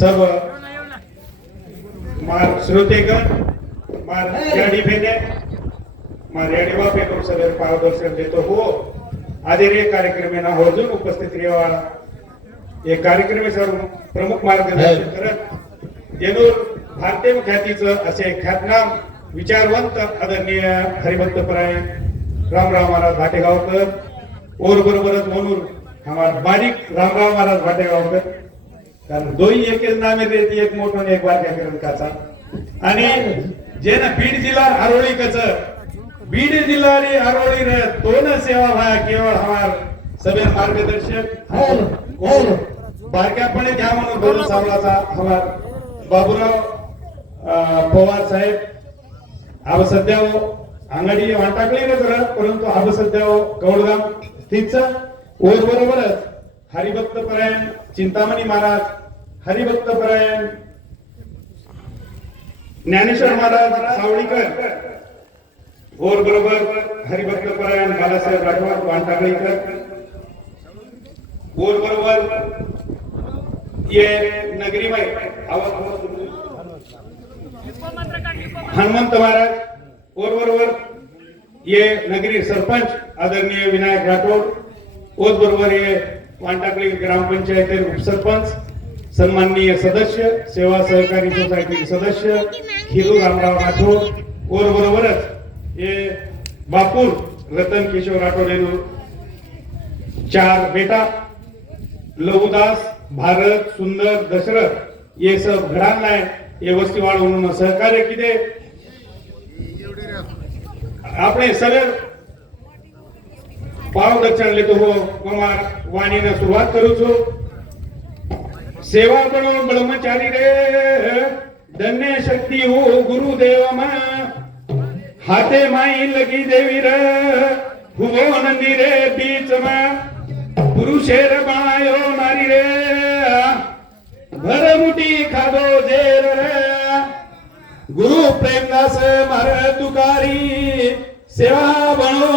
सर्व मार श्रोतेगण मार याडी भेटे. मार याडी वापे करून सगळे पारदर्शन देतो. हो आधी रे कार्यक्रम ना होजून उपस्थित रेवा. हे कार्यक्रम सर्व प्रमुख मार्गदर्शन करत येणूर भारतीय ख्यातीचं असे ख्यातनाम विचारवंत आदरणीय हरिभक्तपरायण रामराव महाराज भाटेगावकर और बरोबरच म्हणून आम्हाला बारीक रामराव महाराज भाटेगावकर. कारण दोन्ही एकच नामे देते एक मोठं एक बारक्या करंकाचा आणि जे ना बीड जिल्हा आरोळी कच बीड जिल्हा आणि आरोळी रे दोन सेवा व्हाया केवळ हमार सगळे मार्गदर्शक. बारक्यापणे घ्या म्हणून दोन सावलाचा हमार बाबूराव पवार साहेब. आब सध्या अंगडी वाटाकली ना जरा परंतु आब सध्या कौडगाम तीच ओर बरोबरच. हरिभक्त परायण चिंतामणी महाराज हरिभक्त परायण ज्ञानेश्वर महाराज सावळीकर. बोर बरोबर हरिभक्त परायण बालासाहेब राठोड वांटाकळीकर बोर बरोबर ये नगरीमय आवाज हनुमंत महाराज. और बरोबर ये नगरी सरपंच आदरणीय विनायक राठोड. ओत बरोबर ये वांटाकळी ग्रामपंचायत उपसरपंच सन्माननीय सदस्य सेवा सहकारी सोसायटी सदस्य हिरू रामराव राठोड और बरोबरच ये बापूर रतन किशोर राठोड यांनी चार बेटा लघुदास भारत सुंदर दशरथ ये सब घरांना ये वस्ती वाढवून सहकार्य किती આપણે સરળ પાવ દક્ષિણ લેતો હો કુમાર વાણીને શરૂઆત કરું છું સેવા બનો બ્રહ્મચારી રે ધન્ય શક્તિ હો ગુરુદેવમાં હાથે માઈ લગી દેવી રે ભુવો નંદી રે બીચમાં પુરુષેર બાયો નારી રે ભરમુટી ખાધો જેલ રે ગુરુ પ્રેમદાસ મારે તુકારી સેવા બનો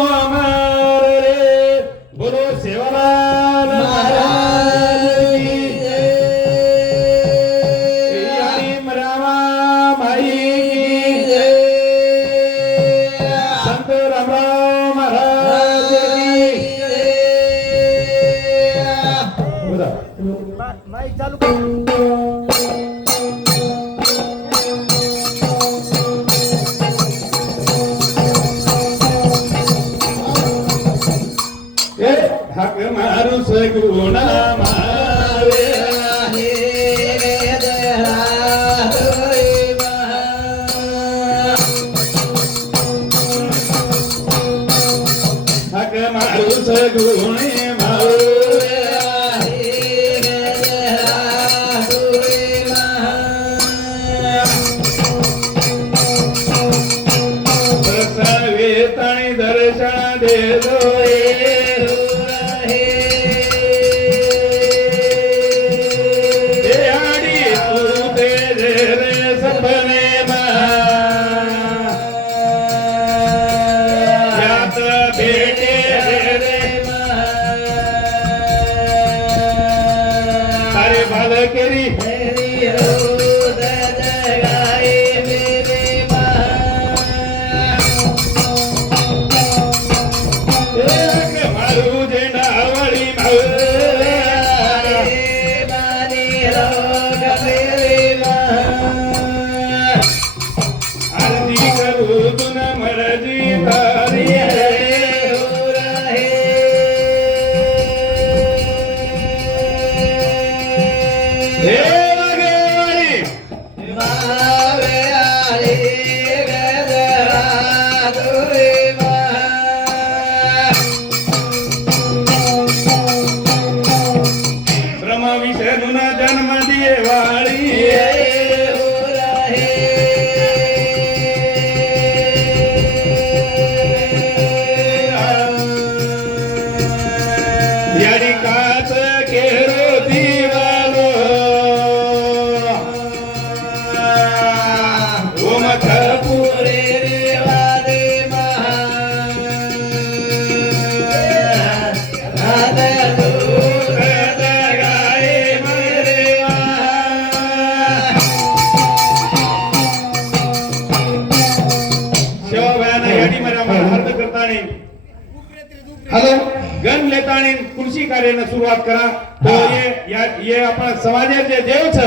शुरुआत करा. तो ये ये अपना समाज के देव छ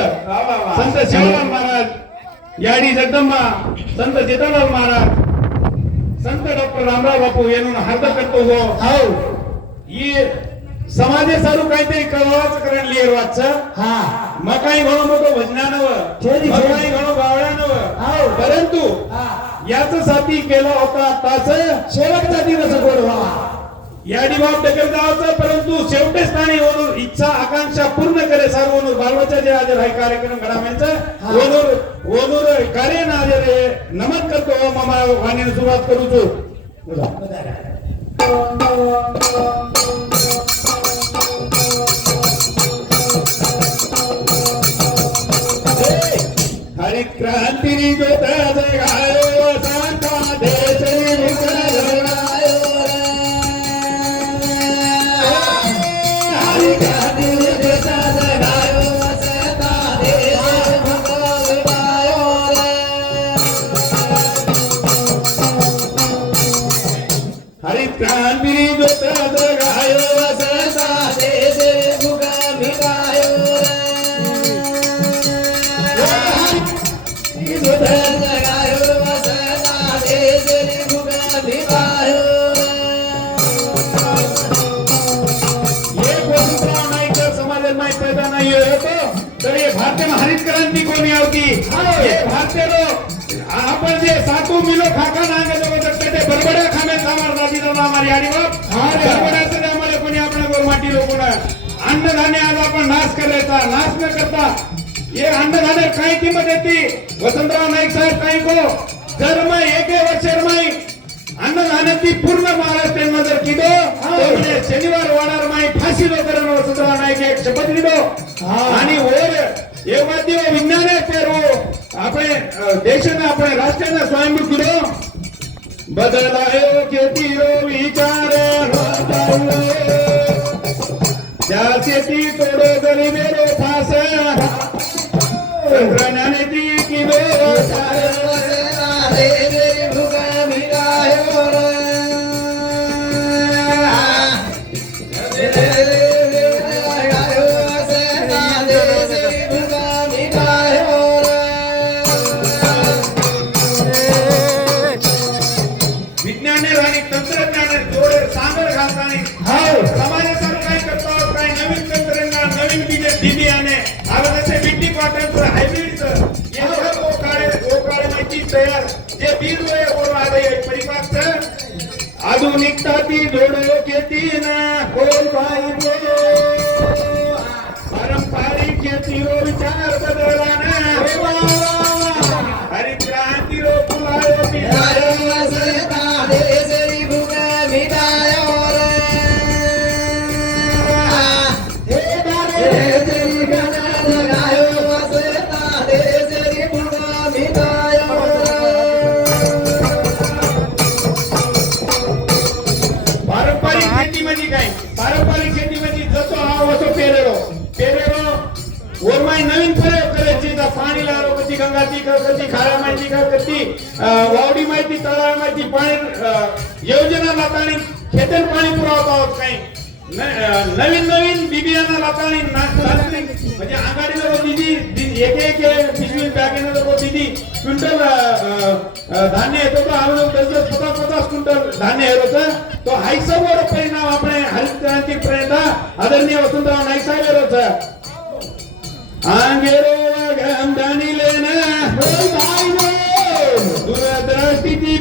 संत शिवराम महाराज यानी जगदम्बा संत जितेंद्र महाराज संत डॉक्टर रामराव बापू ये उन करतो हो. आओ ये समाज ने सारू काय ते करण लिए वाच हां म काही घणो मोठो भजनानव थोडी थोडी घणो परंतु याच साथी केलो होता ताच शेवटचा दिवस गोडवा याडी बाब डकर जावचं परंतु शेवटे स्थानी ओनूर इच्छा आकांक्षा पूर्ण करे सर्व ओनूर. बालवचा जे आज हाय कार्यक्रम घडाव्यांचा. ओनूर ओनूर कार्य ना आज रे नमन करतो. मामा वाणीने सुरुवात करू छू हरित क्रांती जोत जगायो भारतीय हरित क्रांती कोणी होती हे भारतीय लोक आपण जे सातू मिलो खाका नांगे અમારા દાદીદાદા અમારી આડીમાં અમારે કોને આપણે ગોર માટી લોકોને અન્નધાને આજ આપણે નાશ કરે નાશ ન કરતા એ અન્નધાને કઈ કિંમત હતી વસંતરાવ નાયક સાહેબ કઈ કહો જરમાં એકે વર્ષે રમાઈ અન્નધાનથી પૂર્ણ મહારાષ્ટ્રમાં જર કીધો તેમણે શનિવાર વાડારમાં ફાંસીનો કરવાનો વસંતરાવ નાયકે એક શપથ લીધો અને ઓર એ વાદ્યો વિજ્ઞાને પહેરવો આપણે દેશના આપણે રાષ્ટ્રના સ્વયંભૂ કીધો बदलायो शेतीरो विचार त्याचे ती थोडं गरीब परिपाकचं आधुनिकता ती जोडो खेती ना. कोण पाहिजे हो. पारंपरिक शेतीवर चार बदलाना प्रयोग करायची तर पाणी लारो कधी गंगा ती कधी खाऱ्या माहिती का कधी वावडी माहिती तळाळ माहिती पाणी योजना लातानी खेतर पाणी पुरवता आहोत काही नवीन नवीन बिबियाना लातानी म्हणजे आघाडी लोक दिदी एक एक पिशवी बॅगेनं लोक दिदी क्विंटल धान्य येतो तो आम्ही त्याचं पचास पचास क्विंटल धान्य येत होतं. तो हायसावर परिणाम आपण हरित क्रांती पर्यंत आदरणीय वसंतराव नाईक साहेब येत होतं आंगेरो गंधानी लेना दूरदृष्टीची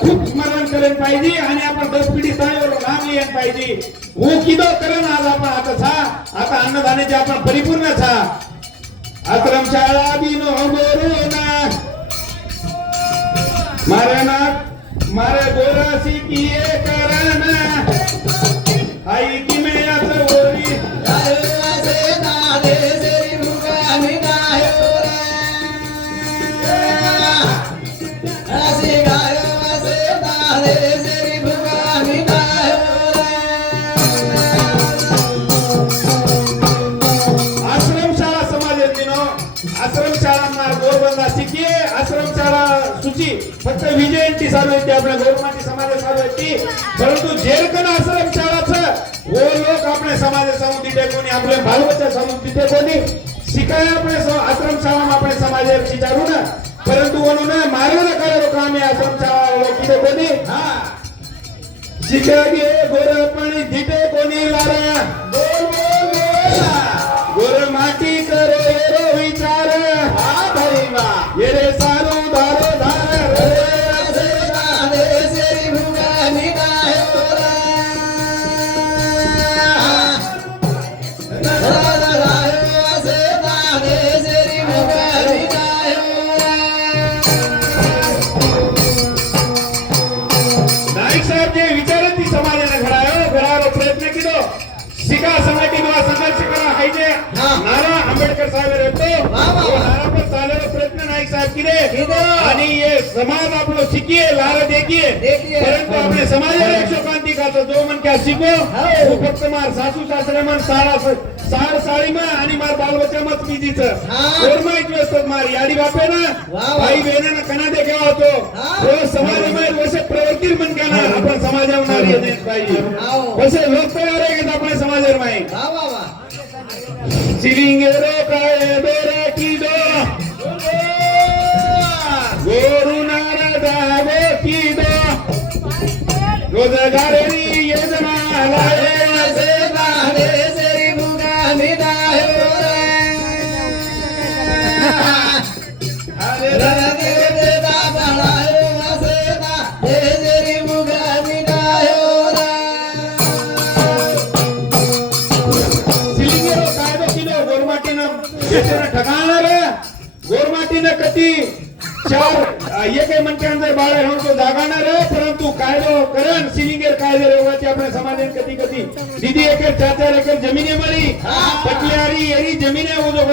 खूप स्मरण करेल पाहिजे आणि आपण दस पिढी स्थानावर नाम येन पाहिजे हो वो किदो करण आज आपण आता छा आता अन्नधान्याचे आपण परिपूर्ण छा आश्रमशाळा बिनो गोरुना मारे ना मारे गोरासी किए करण आई फक्त विजयंती चालू येते आपल्या गोरमाची समाज चालू येते परंतु जेरकन आश्रमशाळाच वो लोक आपले समाज समुदी टेकोनी आपले बालबच्चा समुदी टेकोनी शिकाय आपले स- आश्रमशाळा आपले समाज विचारू ना. परंतु म्हणून मार्ग नका लोक आम्ही आश्रमशाळा लोक टेकोनी हा. शिकागे गोर पाणी दिटे कोणी लारा. बोल बोल शिका समाटी किंवा संघर्ष करा हाय जे हा. नारा आंबेडकर साहेब रहतो वा, वा, वा. नारा पर प्रयत्न नाईक साहेब किरे. आणि ये समाज आपलो शिकिये लार देखिये. परंतु आपले समाजाला एक शोकांती खातो जो मन क्या शिको हो. तू फक्त मार सासू सासरे मन सारा सार साळी मा आणि मार बालबच्चा मत हा. कोरमा एक व्यस्त मार. याडी बापे ना वा, वा. भाई बहिणीनं कना देखावा होतो. हा. तो समाजामध्ये वसे प्रवृत्ती मन कना आपण समाजावर पाहिजे हाव. वसे लोक तयार आहे आपल्या समाजावर माही सिलिंगेरो काय दोरा की दो गोरू नारा दावो की दो रोजगारी योजना सिलिंगेरो कधी चार एक मनक्यांचा बाळ घेऊन तो जागाणार परंतु कायदो करण सिलिंगेर कायदे रेवाची आपल्या समाजात कधी कधी. दीदी एकर चार चार एकर जमिनी मळी पटल्यारी एरी जमिने उजो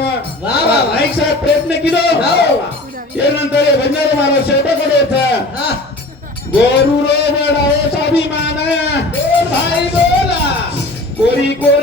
वा, वा, वा. नाईक साहेब प्रयत्न किलो. यानंतर हे बंजारा मारो शेवटाकडे गोरू रो बडाओ स्वाभिमान. बोला. कोरी कोर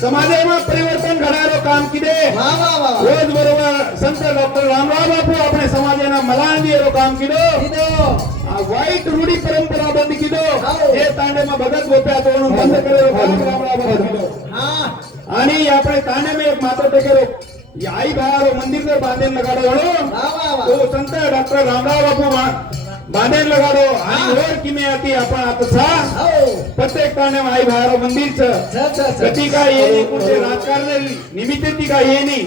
समाजमा परिवर्तन घडायलो काम किदे रोज बरोबर संत डॉक्टर रामराव बापू आपण समाजाना मलान दिलो काम किदो वाईट रूढी परंपरा बंद किदो हे तांडे मा भगत गोप्या तो बंद करेलो काम रामराव बापू. आणि आपण तांडे मे एक मात्र ते करो आई भाव मंदिर जर बांधेल लगाडो तो संत डॉक्टर रामराव बापू मा- बांधेल लगाडो आणि वर किमे आती आपण आता सा प्रत्येक तांडे आई बाहेर मंदिरचं. कधी काय येणे कुठे राजकारण निमित्त ती काय येणे?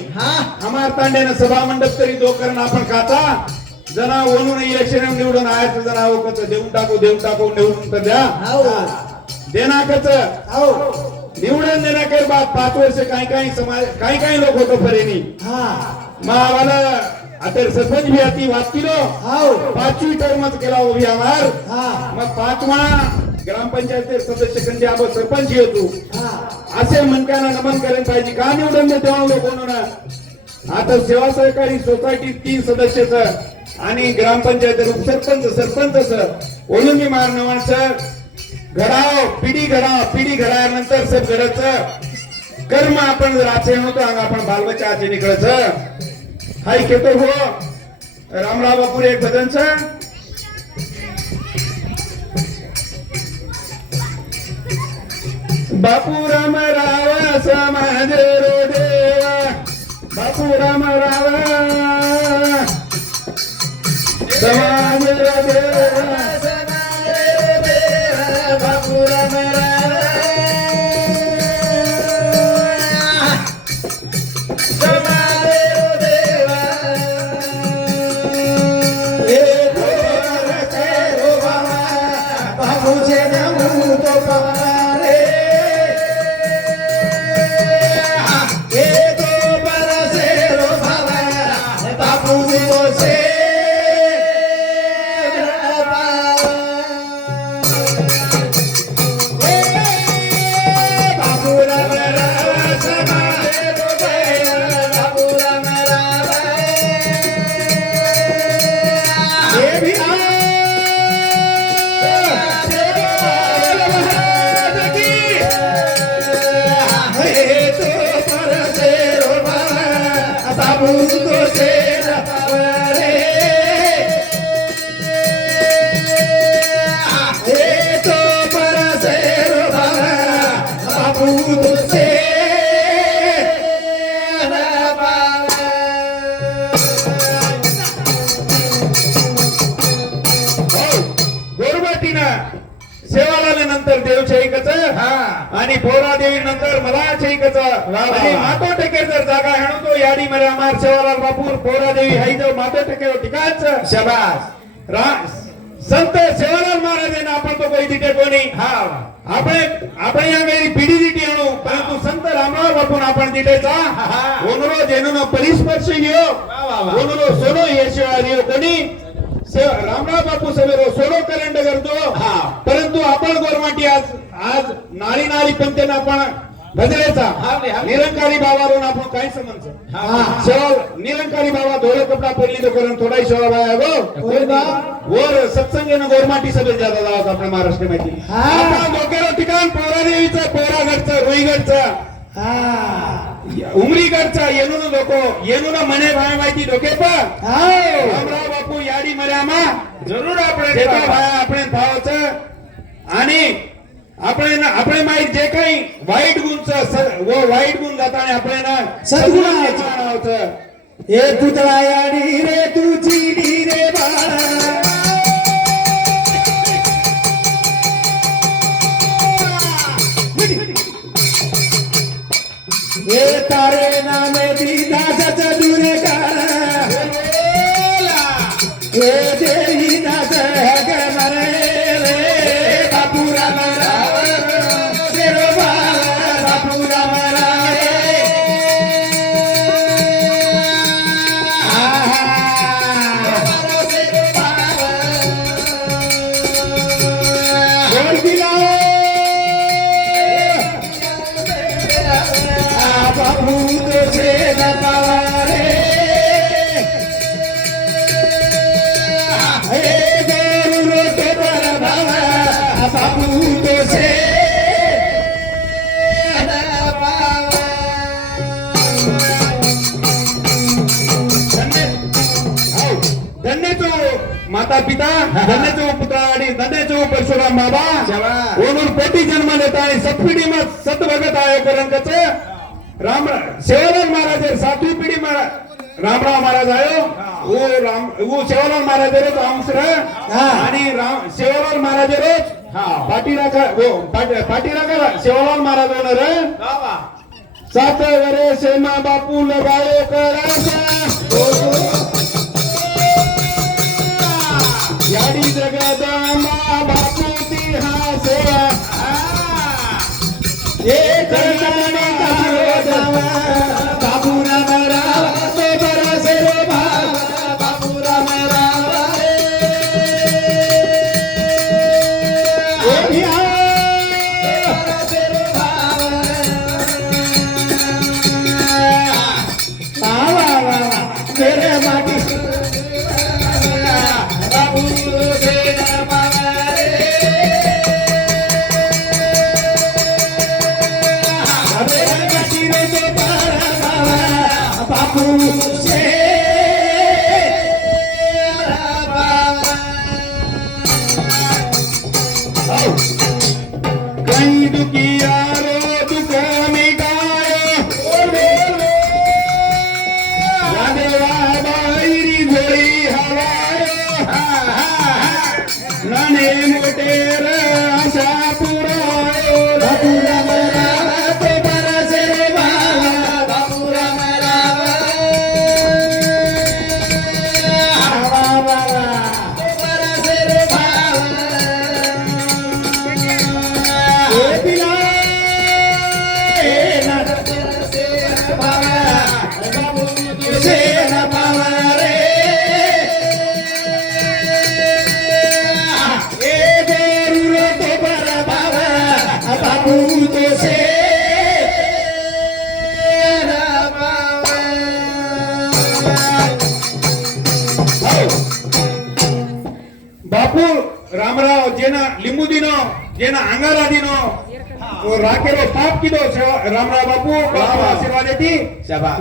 आम्हा तांड्यानं सभा मंडप तरी दो करण आपण खाता. जना ओनून इलेक्शन निवडून आहे जना कच देऊन टाकू देऊन टाकू निवडून तर द्या. निवडून देण्याकर बाद पाच वर्ष काही काही समाज काही काही लोक होतो फरेनी मग आम्हाला आता सरपंच भी आती वाद किलो. पाचवी टर्मच केला उभी आम्हार मग पाचवा ग्रामपंचायत सदस्य कंदी आपण सरपंच येतो असे मनक्याला नमन करायला पाहिजे. का निवडून तेव्हा लोक म्हणून आता सेवा सहकारी सोसायटी तीन सदस्याच आणि ग्रामपंचायत उपसरपंच सरपंच मी मार माणसं घडाव पिढी घडाव पिढी घडाल्यानंतर सब घडाचं कर्म आपण राचे होतो अंग आपण बालबच्चा आचे निकळच हाय खेतो हो? रामराव बापूर एक भजन छ बापू राम राव समाज रो देवा। बापू राम राव। समाज रो देवा। बापू राम गोरबाटीनं આપણે માતો ટેકે છે જાગા હેણો તો યારી મરે અમાર સેવાલાલ બાપુર પોરા દેવી હઈ જો માતો ટેકે ટીકા છે શાબાશ રાસ સંત સેવાલાલ મહારાજે ના પણ તો કોઈ દીટે કોની હા આપણે આપણે આગળ પીડી દીટી હણો પરંતુ સંત રામરાવ બાપુ ના પણ દીટે છે ઓનરો જેનો પરિસ્પર્શ ગયો ઓનરો સોનો યશ્યો કોની रामराव बापू सवेरो सोडो करंट करतो परंतु आपण गोरमाटी आज आज नारी नारी पंतना पण गजरेचा निरंकारी बाबावरून आपण काय समज? शेवळ निरंकारी बाबा धोळे कपडा पडली तो करून थोडाही शेवा बाया गो. वर सत्संगेनं गोरमाटी सभेत जाता जावं आपल्या महाराष्ट्र माहिती. डोक्याला ठिकाण पोरा देवीचं पोरागडचं रुईगडचं. उमरीगडचा येणू लोक येणू ना म्हणे भाय माहिती डोके पण. रामराव बापू याडी मर्यामा. जरूर आपण आपण भावाचं. आणि आपने ना आपने माइक जे ही वाइट गुण सा सर वो वाइट गुंज जाता है ना सर गुना है जाना होता है ये तू तलाया डीरे तू जी डीरे ये तारे ना मेरी दुरे कारा ये देरी माता पिता धन्यचो पुत्र आणि धन्यचो परशुराम बाबा. म्हणून पोटी जन्म देता आणि सतपिढी मग सत भगत आहे करणकच राम सेवालाल महाराज सातवी पिढी मा- रामराव महाराज आयो. वो राम वो सेवालाल महाराज रोज हा. आणि राम सेवालाल महाराज रोज हा. पाठीराखा वो पाटी- पाठीराखा सेवालाल महाराज होणार सात वरे सेमा बापू लगायो करासा. याडी जगदंबा बापू तिहासे एक जणाने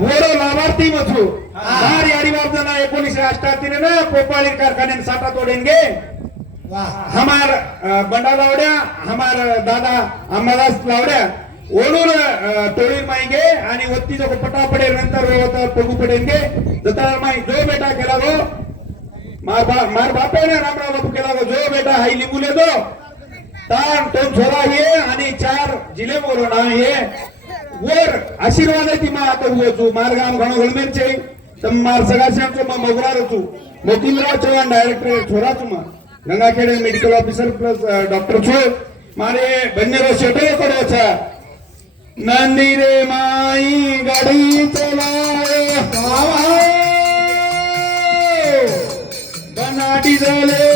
वडो लाभार्थी मथू बार याडी बाबजना एकोणीसशे अष्टावन्न ना पोपाळी कारखान्यात साठा तोडेंगे हमार बंडा लावड्या हमार दादा अंबादास लावड्या. ओढून टोळी माईगे आणि वत्तीचा पटा पडेल नंतर पडू पडेंगे जता माई जो बेटा केला गो. मार बा मार बापे ने रामराव बापू केला गो. जो बेटा हाई लिंबुले दो ताण तो छोरा हे आणि चार जिल्हे बोलो ना हे वर आशीर्वादाची मा आता करू मारगाम घाण घोळमेरचे तम्मार सगाशांचो मा मगुरारचो मोतीमराव चव्हाण डायरेक्टर छोराचो मा Gangakhede medical officer plus doctor छो मारे बन्नेरो शेटो करो छा नंदी रे माई गाडी चलाए बनाटी झाले.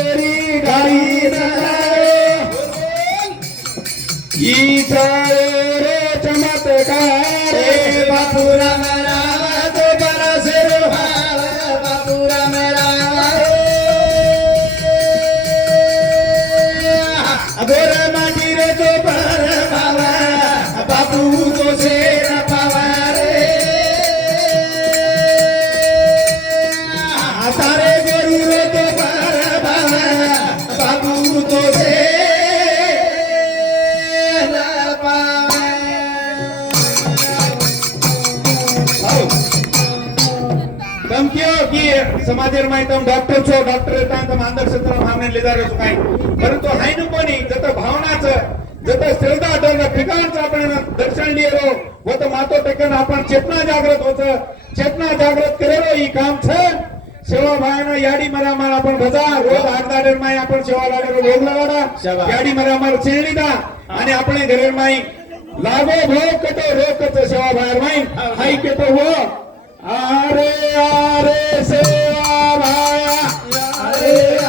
Purana సమాజం అయితే డాక్టర్ సో డాక్టర్ అయితే అందరి సత్రం భావన લીધા છો કાઈ પરંતુ હાઈનું કોની જતો ભાવના છે જતો શ્રદ્ધા દરના ઠેકાણ આપણે દર્શન લીએરો વો તો માતો ટેકન આપણ ચેતના જાગૃત હોશે ચેતના જાગૃત કરેલો ઈ કામ છે સેવા ભાવના યાડી મરા મારા પણ બજાર રોજ આગદાડર માં આપણ સેવા લાગેલો ભોગ લવાડા યાડી મરા માર છેણીતા અને આપણે ઘરેર માં લાગો ભોગ કટો રોગ કટો સેવા ભાર માં હાઈ કે તો હો are are se aaya are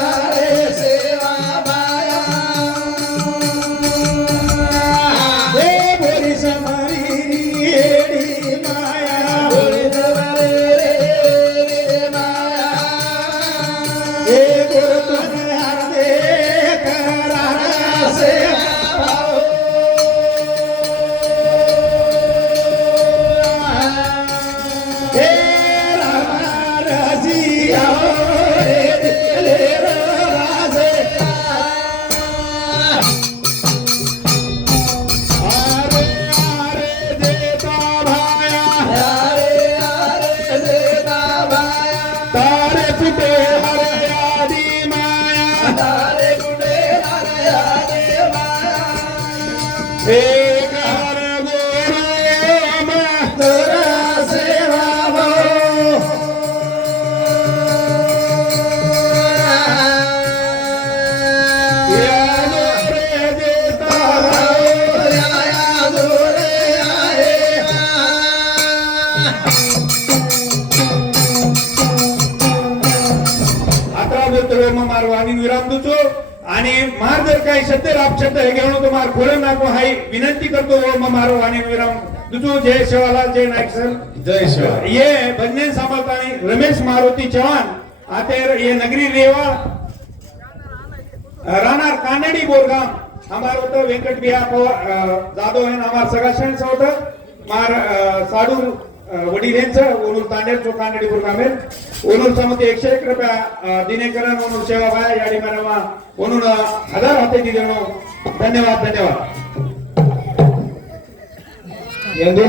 मार जर काही शब्द राप शब्द हे घेऊन तो मार खोलं नाको हाई विनंती करतो मग मारो आणि विराम. तुझो जय शिवालाल जय नाईक सर. जय शिवा ये बन्ने सांभाळतानी रमेश मारुती चव्हाण. आता ये नगरी रेवा. राहणार कानडी बोरगाम. हमार होतं व्यंकट बिहा पवार अं, जाधव हे हमार सगळा सण होतं मार अं, साडू वडील यांचं ओनूर तांडेल चो कानडी प्रोग्रामेर ओनूर समती एकशे एक रुपया अ, दिनेकरण ओनूर सेवा बाय याडी मनामा ओनूर अ, हजार हाते दिले धन्यवाद धन्यवाद. यंदूर